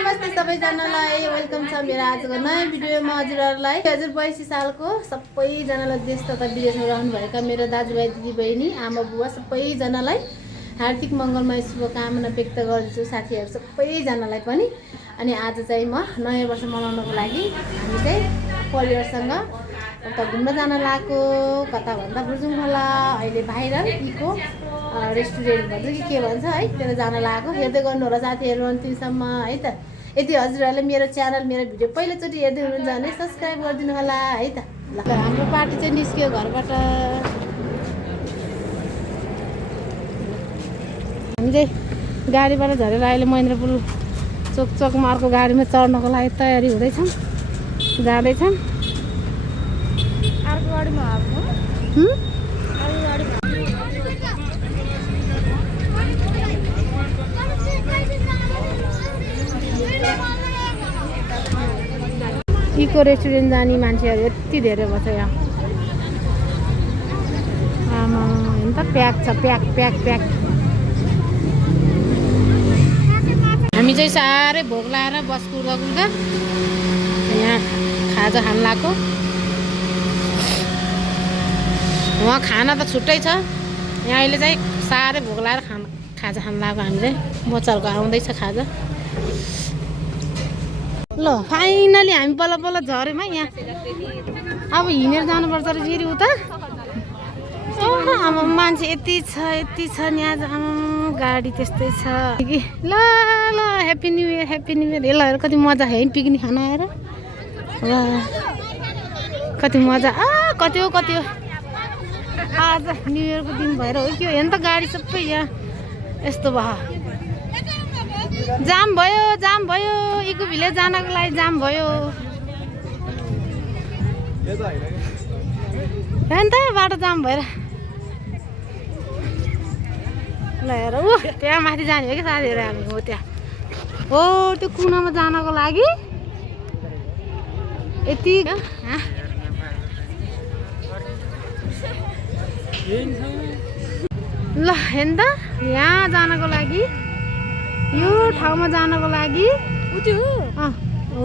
नमस्ते सबैजनालाई वेलकम छ मेरो आजको नयाँ भिडियोमा हजुरहरूलाई 2082 सालको सबैजनालाई देश तथा विदेशमा रहनुभएका मेरो दाजुभाइ दिदीबहिनी आमा बुवा सबैजनालाई हार्दिक मङ्गलमय शुभकामना व्यक्त गर्दछु साथीहरू सबैजनालाई पनि। अनि आज चाहिँ म नयाँ वर्ष मनाउनको लागि हामी चाहिँ परिवारसँग उता घुम्न जान लागेको कता भन्दा बुर्जुङ खोला अहिले भाइरल इको रेस्टुरेन्ट भन्छ कि के भन्छ है त्यहाँ जान लागेको। हेर्दै गर्नु होला साथीहरू अन्तिमसम्म है त। यदि हजुरहरूले मेरो च्यानल मेरो भिडियो पहिलोचोटि हेर्दै हुनुहुन्छ भने सब्सक्राइब गरिदिनु होला है त। ल हाम्रो पार्टी चाहिँ निस्क्यो घरबाट। हामी चाहिँ गाडीबाट झरेर अहिले महेन्द्रपुल चोकमा अर्को गाडीमा चढ्नको लागि तयारी हुँदैछौँ जाँदैछौँ। अर्को गाडीमा इको रेस्टुरेन्ट जाने मान्छेहरू यति धेरै भएछ यहाँ। आमा हेर्नु त प्याक छ प्याक प्याक प्याक। हामी चाहिँ साह्रै भोक लाएर बस कुर्दा कुर्दा यहाँ खाजा खान लाग्यो। वहाँ खाना त छुट्टै छ, यहाँ अहिले चाहिँ साह्रै भोक लाएर खाजा खान लाग्यो। हामी चाहिँ बच्चाहरूको आउँदैछ खाजा। ल फाइनली हामी बल्ल बल्ल झऱ्यौँ है यहाँ। अब हिँडेर जानुपर्छ र फेरि उता। अब मान्छे यति छ नि आज। गाडी त्यस्तै छ कि। ल ल happy new year happy new year. यसलाई कति मजा है पिकनिक खान आएर। ल कति मजा कति हो आज न्यु इयरको दिन भएर हो कि हेर्नु त गाडी सबै यहाँ यस्तो भयो। जाम भयो इको भिलेज जानको लागि जाम भयो। हेर्नु त बाटो जाम भएर। ल हेर त्यहाँ माथि जाने हो कि साथीहरू हामी हो त्यहाँ हो त्यो कुनामा जानको लागि यति। ल हेर्नु त यहाँ जानको लागि यो ठाउँमा जानको लागि हो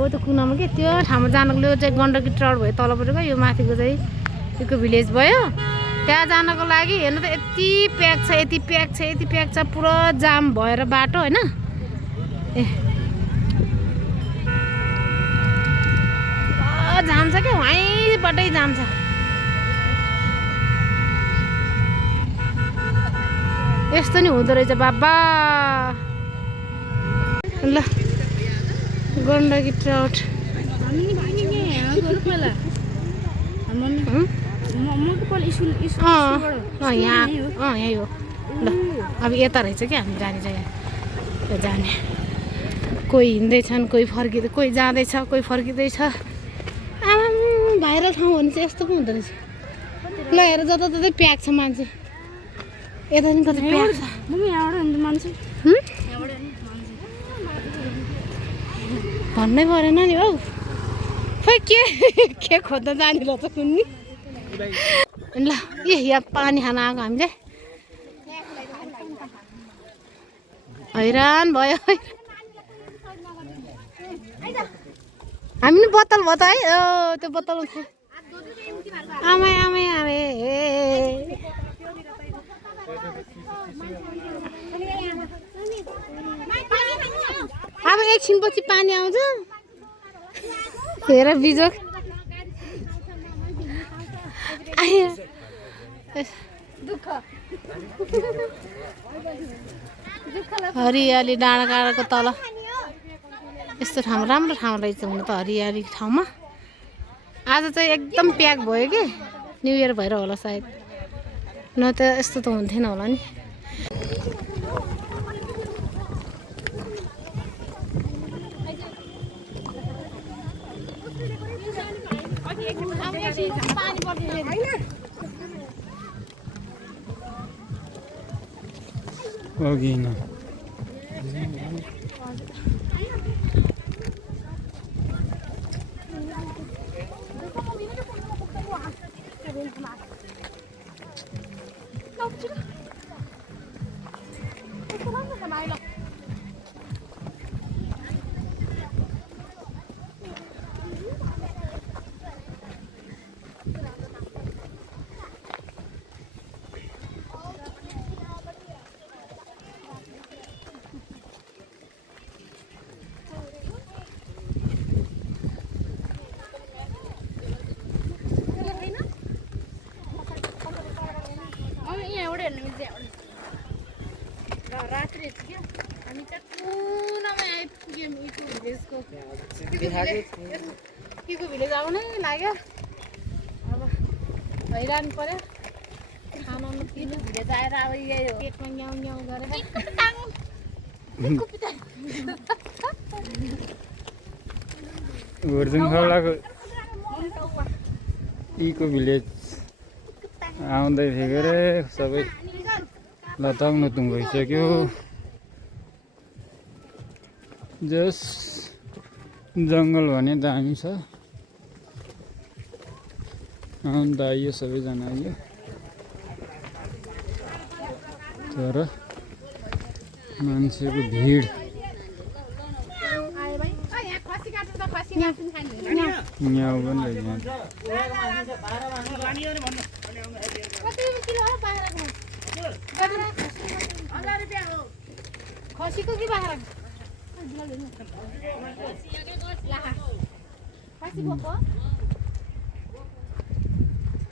त्यो कुनामा के त्यो ठाउँमा जानको लागि चाहिँ गण्डकी ट्राउट भयो तलपट्टिको। यो माथिको चाहिँ इको भिलेज भयो। त्यहाँ जानको लागि हेर्नु त यति प्याक छ पुरा जाम भएर बाटो होइन। ए जाम छ क्या वहीँबाटै जाम छ। यस्तो नि हुँदो रहेछ बाबा। ल गण्डकी ट्राउट यहीँ हो। ल अब यता रहेछ क्या हामी जाने जग्गा जाने। कोही हिँड्दैछन् कोही फर्किँदै कोही जाँदैछ कोही फर्किँदैछ। आमा भाइरल ठाउँ भने चाहिँ यस्तो पो हुँदो रहेछ। ल हेर जताततै प्याक छ मान्छे। यता नि कति प्याक छ मान्छे भन्नै परेन नि हौ। खै के खोज्दा जाने रहेछ कुन्नी। ल यहाँ पानी खान आएको हामीले हैरान भयो। हामी नि बोतल भयो त है त्यो बोतल आमै अब एकछिनपछि पानी आउँछ। हेर बिजोक हरियाली डाँडा काँडाको तल यस्तो ठाउँ राम्रो ठाउँ रहेछ हुन त। हरियाली ठाउँमा आज चाहिँ एकदम प्याक भयो कि न्यु इयर भएर होला सायद, न त यस्तो त हुन्थेन होला नि। यसको केको भिलेज आउनै लाग्यो अब हैरान पर्यो खाना किनु भिलेज आएर अब यही हो पेटमा न्याउ न्याउ गरेर अर्जुन खोलाको इको भिलेज आउँदै थियो रे सबै लताङ लुतुङ भइसक्यो जस जङ्गल भने दामी छ अन्त आइयो सबैजना आइयो तर मान्छेको भिड न्याउ पनि रहेछ खसीको कि बाख्रा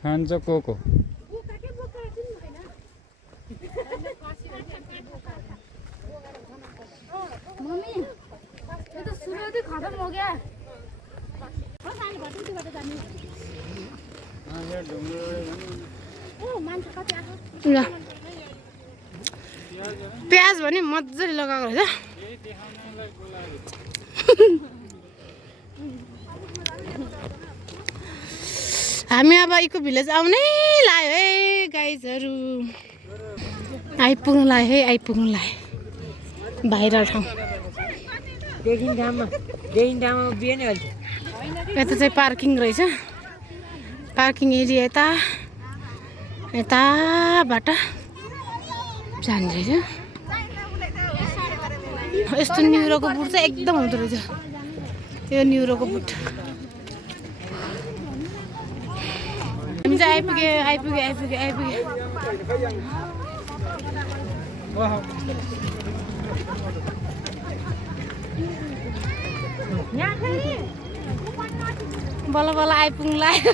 खान्छ कोको मम्मी यो त सुरु खतम हो गया ल प्याज भने मजाले लगाएको रहेछ हामी अब इको भिलेज आउनै लाग्यो है गाइजहरू आइपुग्नु लाग्यो है आइपुग्नु लाग्यो भाइरल ठाउँ यता चाहिँ पार्किङ रहेछ पार्किङ एरिया यताबाट जाने रहेछ यस्तो न्युरोको बुट चाहिँ एकदम हुँदो रहेछ त्यो न्युरोको बुट हामी चाहिँ आइपुगे बल्ल बल्ल आइपुग्नु लाग्यो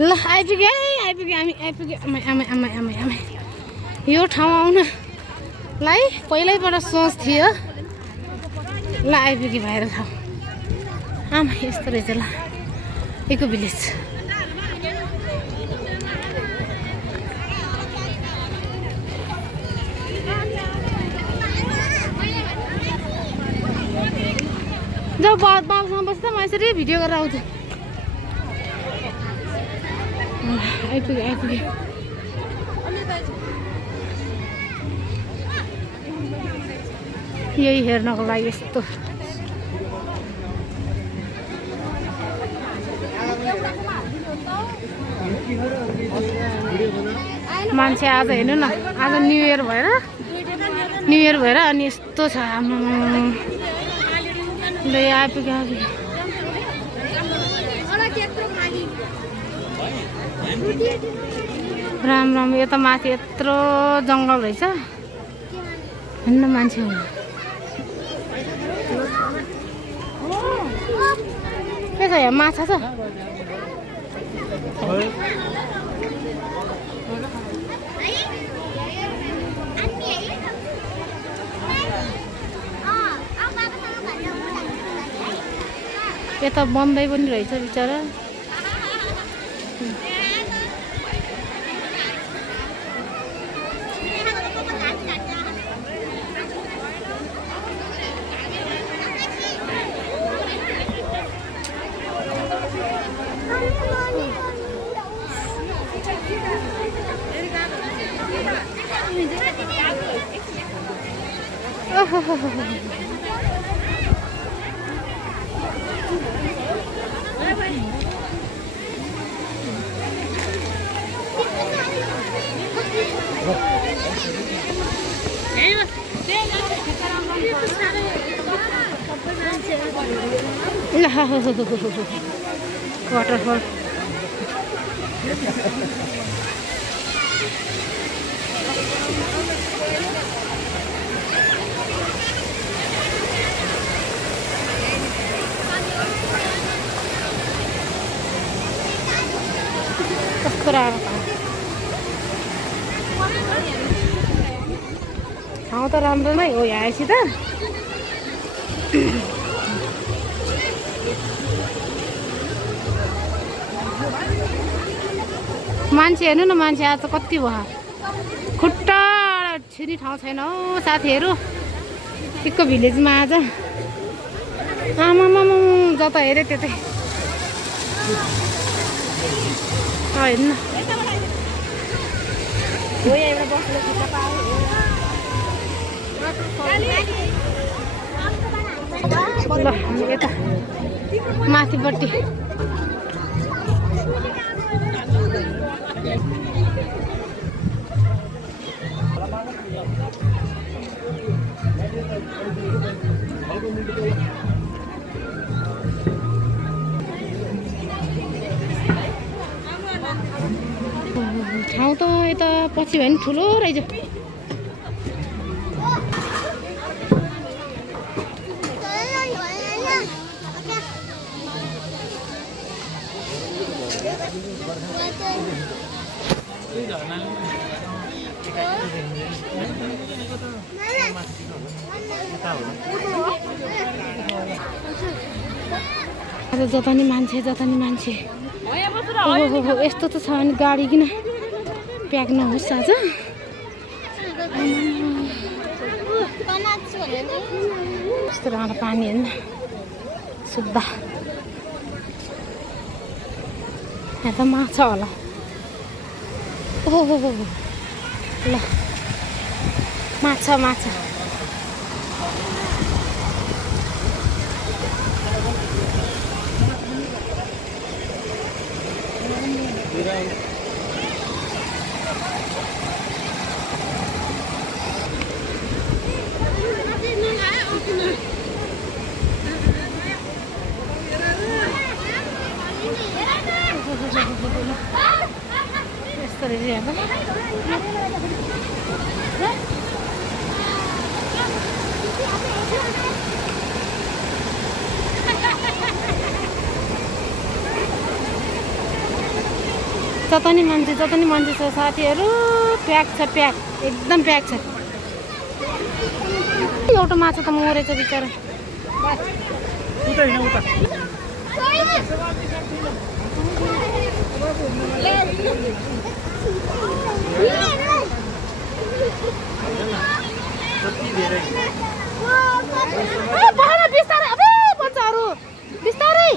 ल आइपुग्यो हामी आइपुग्यो आमा यो ठाउँ आउनलाई पहिल्यैबाट सोच थियो ल आइपुग्यो भाइरल ठाउँ आमा यस्तो रहेछ ल इको भिलेज जब बाबुसँग बस्दा म यसरी भिडियो गरेर आउँछु आइपुग्यो यही हेर्नको लागि यस्तो मान्छे आज हेर्नु न आज न्यु इयर भएर अनि यस्तो छ आइपुग्यो राम यो त माथि यत्रो जङ्गल रहेछ हिँड्न मान्छे हुनु के छ यहाँ माछा छ यता बन्दै पनि रहेछ बिचरा वाटरफल कस्तो ठाउँ त राम्रो नै हो यहाँ आएपछि त मान्छे हेर्नु न, मान्छे आज कति भयो, खुट्टा छिर्ने ठाउँ छैन हौ साथीहरू। टिक्को भिलेजमा आज आमामा जता हेऱ्यो त्यतै हेर्नु न। ल यता माथिपट्टि ठाउँ त यता पछि भयो नि, ठुलो रहेछ। जता नि मान्छे, जता नि मान्छे। ओहो यस्तो त छ भने गाडी किन प्याक नहोस् आज। यस्तो राम्रो पानी हेर्नु शुद्ध। यहाँ त माछा होला। ओहो ल माछा माछा। यस्तो रहेछ जता नि मान्छे छ साथीहरू। प्याक छ, प्याक एकदम प्याक छ। एउटा माछा त मरेछ बिचरा। बिस्तारै, अबे बच्चाहरू बिस्तारै।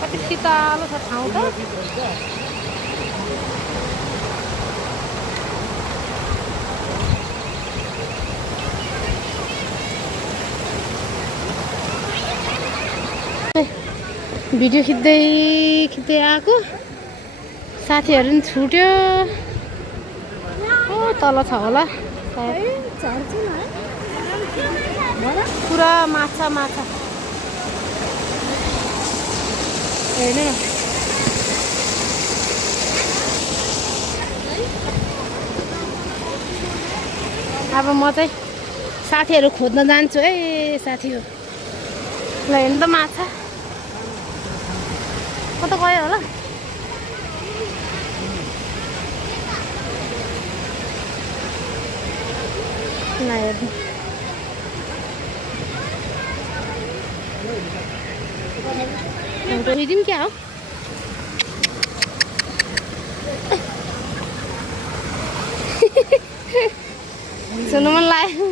कति शीतल छ ठाउँ त। भिडियो खिच्दै आएको साथीहरू पनि छुट्यो। ओ तल छ होला पुरा माछा माछा होइन। अब म चाहिँ साथीहरू खोज्न जान्छु है साथीहरू। ल हेर्नु त माछा कता गयो होला। ल हेर्नु दिउँ क्या हो। सुन्नु मन लाग्यो।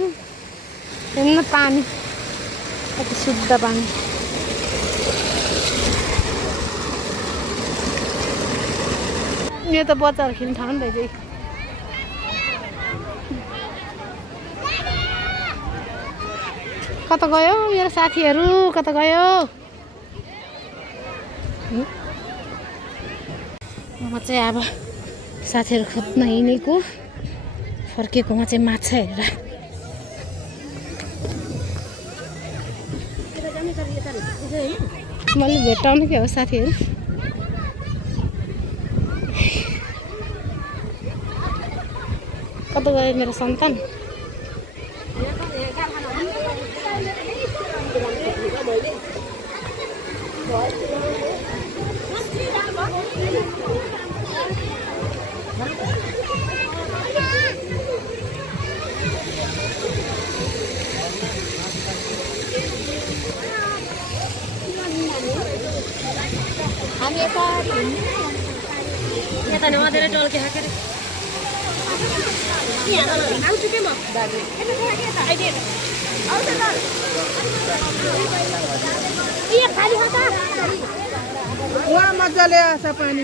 हेर्नु पानी कति शुद्ध पानी। यो त बच्चाहरू खेल्ने ठाउँ नि रहेछ। कता गयो मेरो साथीहरू, कता गयो। म चाहिँ अब साथीहरू खोज्न हिँडेको फर्केकोमा चाहिँ माछा हेरेर। मैले भेट्टाउनु के हो साथीहरू। कता गयो मेरो सन्तान? हामी यता नै मात्रै टल्के खाकेर आउँछु के म दाजु खाली खाता वहाँ मजाले आछ पानी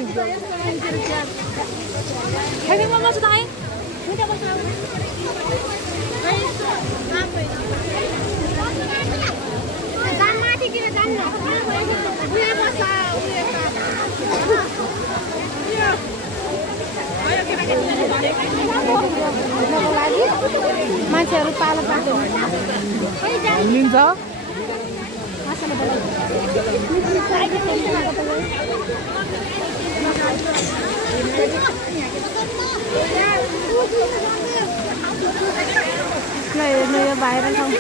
मान्छेहरू पालो पालो लिन्छ ल हेर्नु यो भाइरल ठाउँ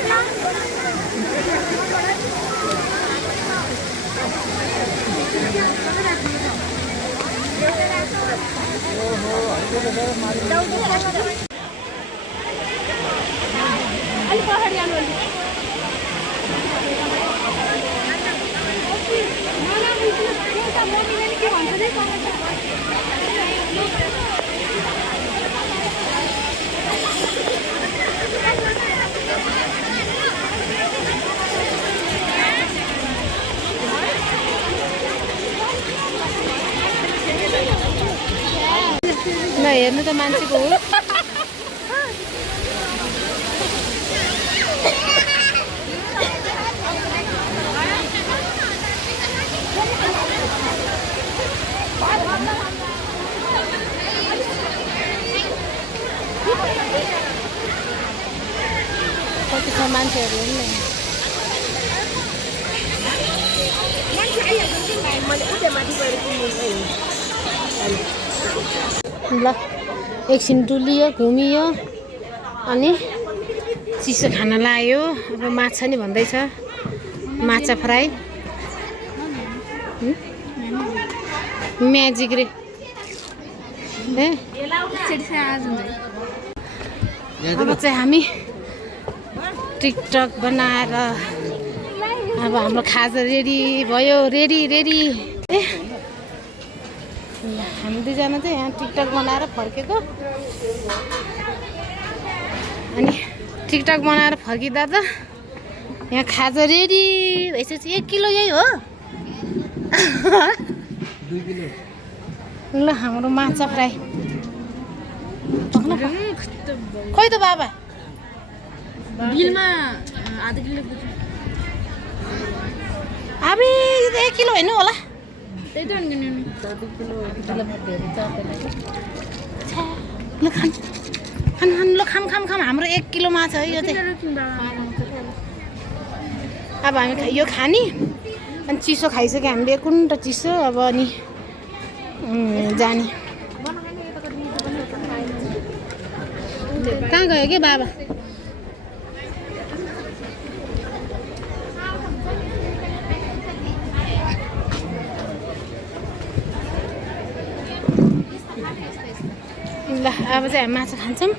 अलिक पछाडि जानु के भन्छ ल हेर्नु त मान्छेको हो कति छ मान्छेहरू हेर्नु ल एकछिन डुलियो घुमियो अनि चिसो खाना लाग्यो अब माछा नि भन्दैछ माछा फ्राई म्याजिक रे अब चाहिँ हामी टिकटक बनाएर अब हाम्रो खाजा रेडी भयो रेडी ए हामी दुईजना चाहिँ यहाँ टिकटक बनाएर फर्केको अनि टिकटक बनाएर फर्किँदा त यहाँ खाजा रेडी भइसकेपछि 1 किलो यही हो ल हाम्रो माछा फ्राई खोइ त बाबा बिलमा आधा किलो अबे यो त 1 किलो होइन होला त्यही त ल खान ल खाम हाम्रो 1 किलो माछा है यो चाहिँ अब हामी यो खाने अनि चिसो खाइसक्यो हामीले कुन चिसो अब अनि जाने कहाँ गयो के बाबा ल अब चाहिँ हामी माछा खान्छौँ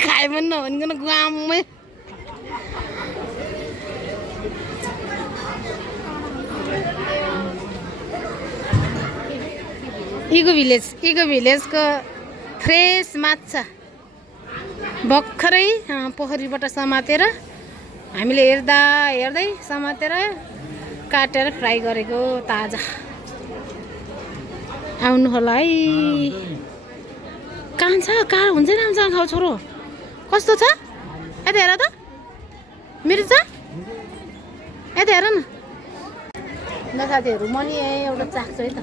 खायो पनि नभनिकन गुवामै इको भिलेजको फ्रेस माछा भर्खरै पोखरीबाट समातेर हामीले हेर्दै समातेर काटेर फ्राई गरेको ताजा आउनु होला है कान्छ कहाँ हुन्छ राम्रोसँग खाऊ छोरो कस्तो छ यता हेर त मेरो छ यता हेर न ल साथीहरू म नि एउटा चाख्छु है त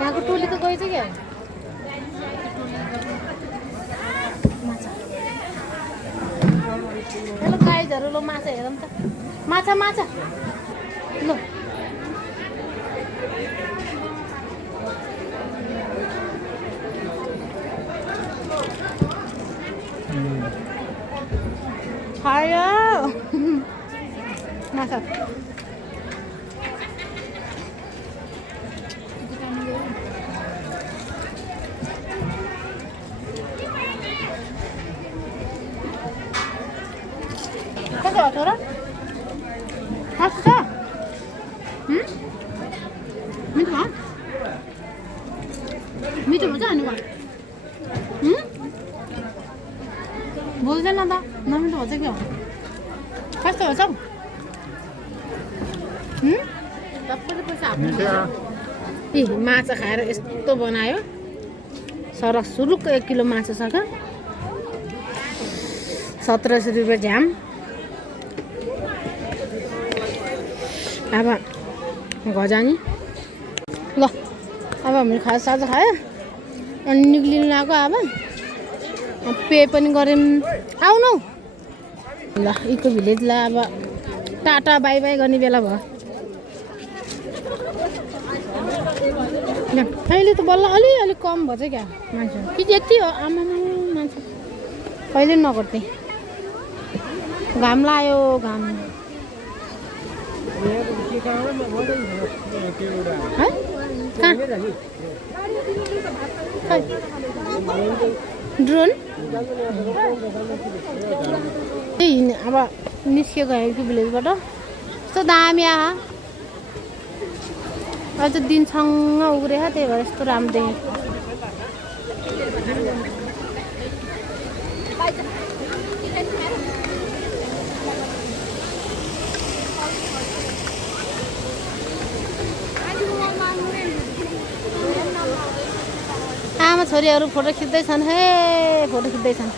यहाँको टोली त गएछ क्या हेलो गाइस साइजहरू ल माछा हेरौँ त माछा माछा ल खायो माछा कस्तो हो छोरा कस्तो छ मिठो भयो मिठो हुन्छ अनि बोल्दैन त नमिठो हुन्छ के हो कस्तो हो सब ए माछा खाएर यस्तो बनायो सरक सुरुक 1 किलो माछा छ क्या 1700 रुपियाँ झ्याम अब घजानी ल अब हामीले खाजा खायो अनि निक्लिनु लाग्यो अब पे पनि गऱ्यौँ आउनु ल इको भिलेजलाई अब टाटा बाई बाई गर्ने बेला भयो अहिले त बल्ल अलि कम भएछ क्या मान्छे कि यति हो आमा मान्छे कहिले नगर्थे घाम लाग्यो घाम ड्रोन अब निस्किएको हो कि भिलेजबाट यस्तो दामी आहा अझ दिन छङ्ग उग्रेछ त्यही भएर यस्तो राम्रो देखेँ आमा छोरीहरू फोटो खिच्दैछन् हे फोटो खिच्दैछन्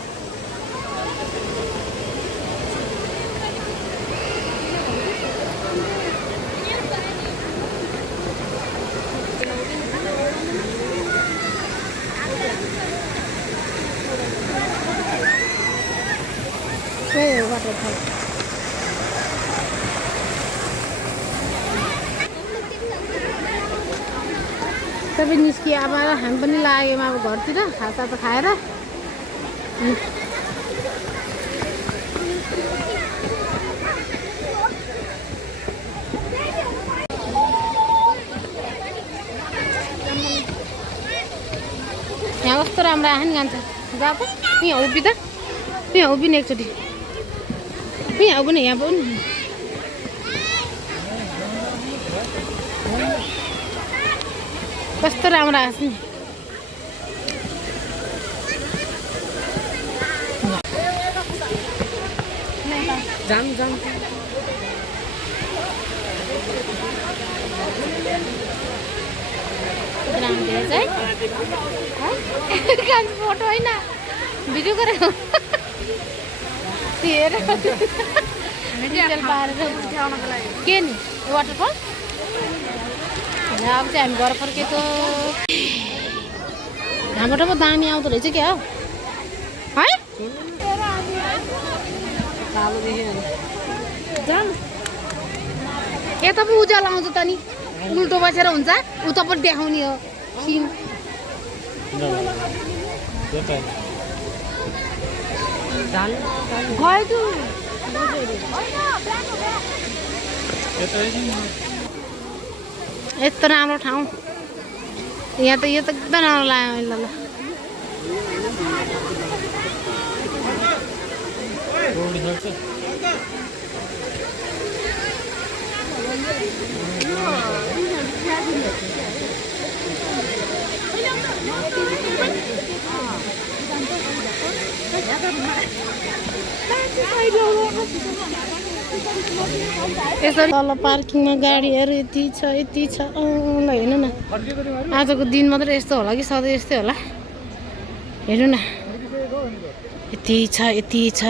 वाटरफल सबै निस्कियो अब हामी पनि लाग्यौँ अब घरतिर खाजा त खाएर यहाँ कस्तो राम्रो आयो नि गान्छ गएको यहाँ उभि त यहाँ उभि नि एकचोटि यहाँ पनि यहाँ पनि कस्तो राम्रो आएको नि जाम जाम फोटो होइन भिडियो गरेको के नि वाटरफल अब चाहिँ हामी घर फर्केको हाम्रो पो दामी आउँदो रहेछ क्या है यता पो उज्यालो आउँछ त नि उल्टो बसेर हुन्छ उता पनि देखाउने हो सिम यस्तो राम्रो ठाउँ यहाँ त यो त एकदम राम्रो लाग्यो ल यसरी तल पार्किङमा गाडीहरू यति छ ल हेर्नु न आजको दिन मात्रै यस्तो होला कि सधैँ यस्तै होला हेर्नु न यति छ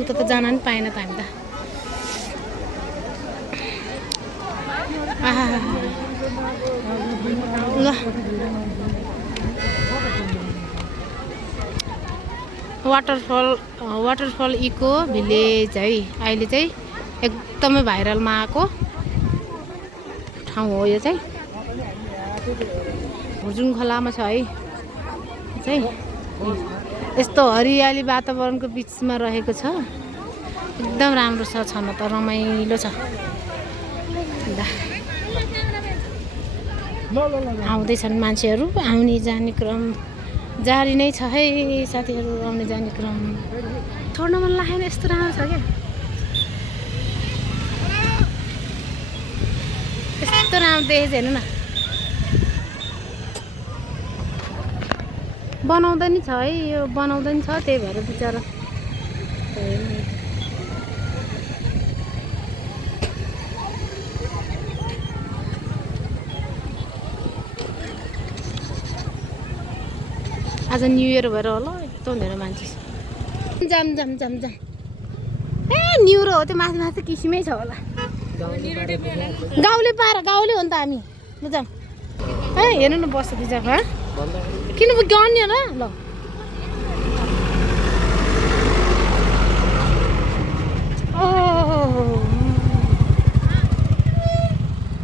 उता त जान नि पाएन त हामी त ल वाटरफल इको भिलेज है। अहिले चाहिँ एकदमै भाइरलमा आएको ठाउँ हो यो चाहिँ। भुजुङ खोलामा छ है चाहिँ। यस्तो हरियाली वातावरणको बिचमा रहेको छ, एकदम राम्रो छ, छन त रमाइलो छ। आउँदैछन् मान्छेहरू, आउने जाने क्रम जारी नै छ है साथीहरू। आउने जाने क्रम छोड्न मन लागेन, यस्तो राम्रो छ क्या, यस्तो राम्रो देखेको हेर्नु न। बनाउँदै नि छ है, यो बनाउँदै नि छ, त्यही भएर बिचरा आज न्यु इयर भएर होला एकदम धेरै मान्छे छ। जाम जाम जाम जाम ए न्युरो हो त्यो, माथि माथि किसिमै छ होला। गाउँले पार गाउँले हो नि त हामी। ल जाम ए हेर्नु न बस्छ बिचरा। किन गन्यो र ल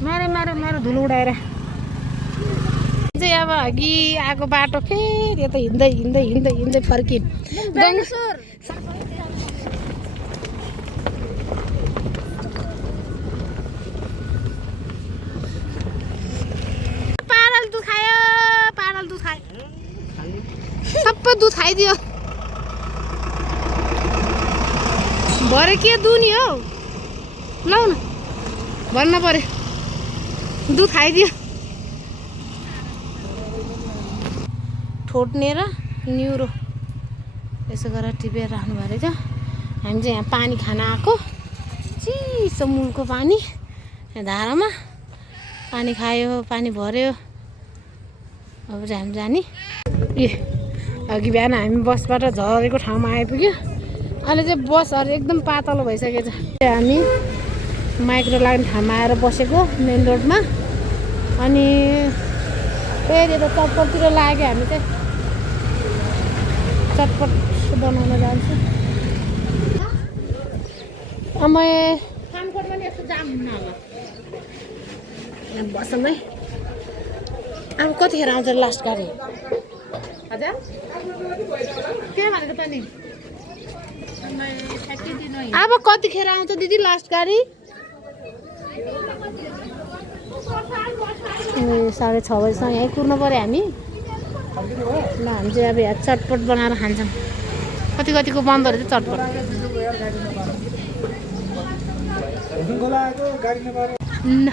मारे मारे मारे धुलो उडाएर चाहिँ अब अघि आएको बाटो फेरि यता हिँड्दै हिँड्दै हिँड्दै हिँड्दै फर्किन्। पाडल दुध खायो, पाडल दुध खायो, सबै दुध खाइदियो। भरे के दुनी हो लौ न भन्न पर्यो, दुध खाइदियो। ठोट्ने र न्युरो यसो गरेर टिपेर राख्नु भएको रहेछ। हामी चाहिँ यहाँ पानी खान आएको, चिसो मुलको पानी यहाँ धारामा पानी खायो, पानी भर्यो। अब चाहिँ हामी जाने। ए अघि बिहान हामी बसबाट झरेको ठाउँमा आइपुग्यो। अहिले चाहिँ बसहरू एकदम पातलो भइसकेको छ। हामी माइक्रो लाग्ने ठाउँमा आएर बसेको मेन रोडमा। अनि फेरि यता चटपटतिर लाग्यो, हामी चाहिँ चटपट बनाउन जान्छु। बसौँ है। अब कतिखेर आउँछ लास्ट गाडी? हजुर के भनेको त नि? अब कतिखेर आउँछ दिदी लास्ट गाडी? 6:30 बजीसम्म यहीँ कुर्नु पऱ्यो हामी। ल हामी चाहिँ अब यहाँ चटपट बनाएर खान्छौँ। कति कतिको बन्दो रहेछ चटपट। ल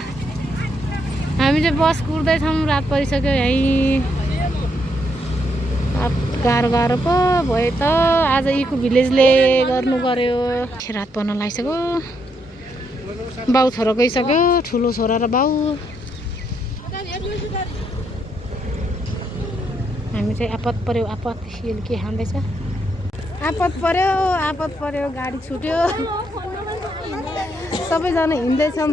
हामी चाहिँ बस कुर्दैछौँ, रात परिसक्यो यहीँ। गाह्रो गाह्रो पो भयो त आज। इको भिलेजले गर्नु पर्यो। रात पर्न लागिसक्यो, बाउ छोरा गइसक्यो, ठुलो छोरा र बाउ। हामी चाहिँ आपत पर्यो, आपत यसले के खाँदैछ? आपत पर्यो, गाडी छुट्यो, सबैजना हिँड्दैछौँ,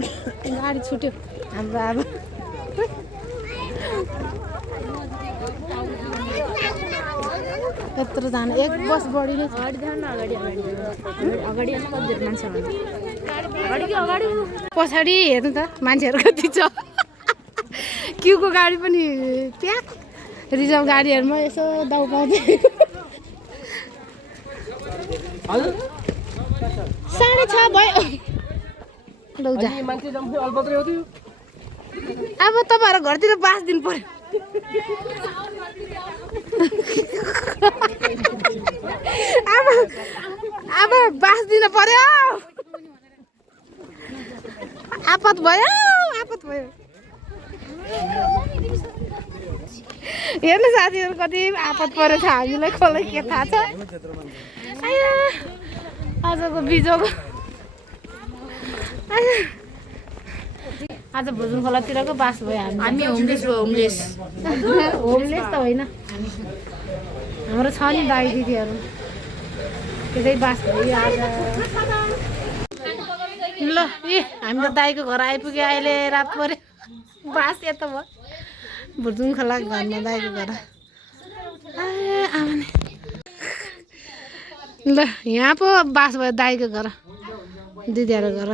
गाडी छुट्यो हाम्रो। अब यत्रो जानु, एक बस बढी नै छ। पछाडि हेर्नु त मान्छेहरू कति छ। क्युको गाडी पनि प्याक, रिजर्भ गाडीहरूमा यसो दाउ पाउँदै। 6:30 भयो। अब तपाईँहरू घरतिर बास दिनु पर्यो। अब बास दिन पर्यो। आपत भयो, आपत भयो। हेर्नु साथीहरू कति आपत परेको छ हामीलाई, कसलाई के थाहा छ। आजको बिजोको आज भुजुङ खोलातिरको बास भयो हामी। होमलेस भयो, होमलेस होमलेस त होइन, हाम्रो छ नि दाइ दिदीहरू, त्यसै बास भयो आज। ल ए हामी त दाइको घर आइपुग्यो, अहिले रात पऱ्यो, बास यता भयो भुजुङ खोला घरमा दाइको घर। आमाने ल यहाँ पो बास भयो दाईको घर दिदीहरू घर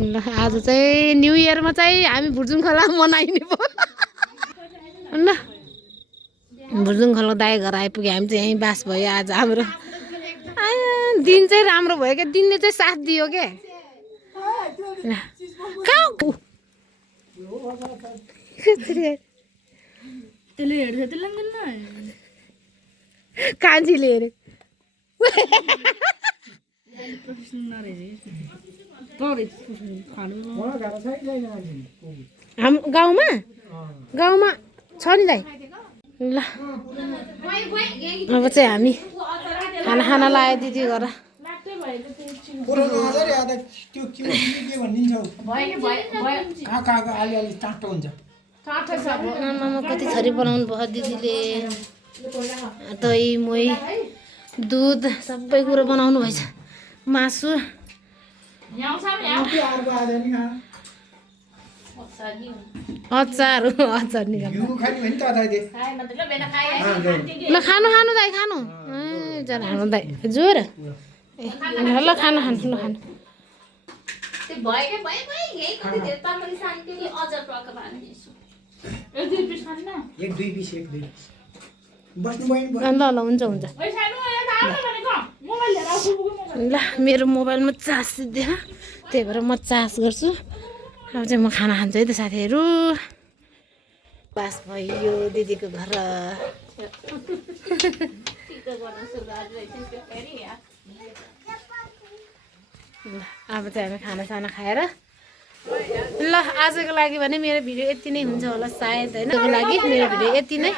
ल आज चाहिँ न्यु इयरमा चाहिँ हामी भुर्जुङ खोला मनाइने पो ल भुर्जुङ खोला दाई घर आइपुग्यो हामी चाहिँ यहीँ बास भयो आज हाम्रो दिन चाहिँ राम्रो भयो क्या दिनले चाहिँ साथ दियो क्या कान्छीले हेरे हाम्रो गाउँमा गाउँमा छ नि दाइ ल अब चाहिँ हामी खाना खाना लाग्यो दिदी घर आमामा कति थरी बनाउनु भयो दिदीले दही मोही दुध सबै कुरो बनाउनु भएछ मासु अचार अचार निकाल्नु ल खानु खानु दाइ खानु जना खानु दाइ जोर ल खानु खानु ल खानु ल ल हुन्छ हुन्छ ल मेरो मोबाइलमा चार्ज सिद्धिएन त्यही भएर म चार्ज गर्छु अब चाहिँ म खाना खान्छु है त साथीहरू बास भयो दिदीको घर ल अब चाहिँ हामी खानासाना खाएर ल आजको लागि भने मेरो भिडियो यति नै हुन्छ होला सायद होइन त्यसको लागि मेरो भिडियो यति नै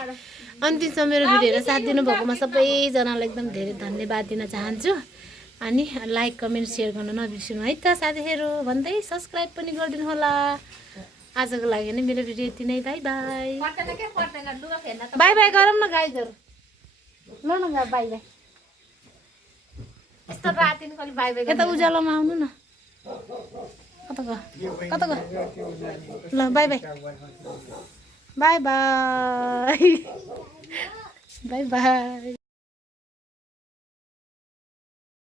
अन्तिमसम्म मेरो भिडियोहरू साथ दिनुभएकोमा सबैजनालाई एकदम धेरै धन्यवाद दिन चाहन्छु अनि लाइक कमेन्ट सेयर गर्न नबिर्सिनु है त साथीहरू भन्दै सब्सक्राइब पनि गरिदिनु होला आजको लागि नै मेरो भिडियो यति नै बाई बाई बाई बाई गरौँ न गाईहरू ल न बाई बाई यस्तो रातिन कहिले बाई बाई यता उज्यालोमा आउनु न कता गयो ल by by by by by by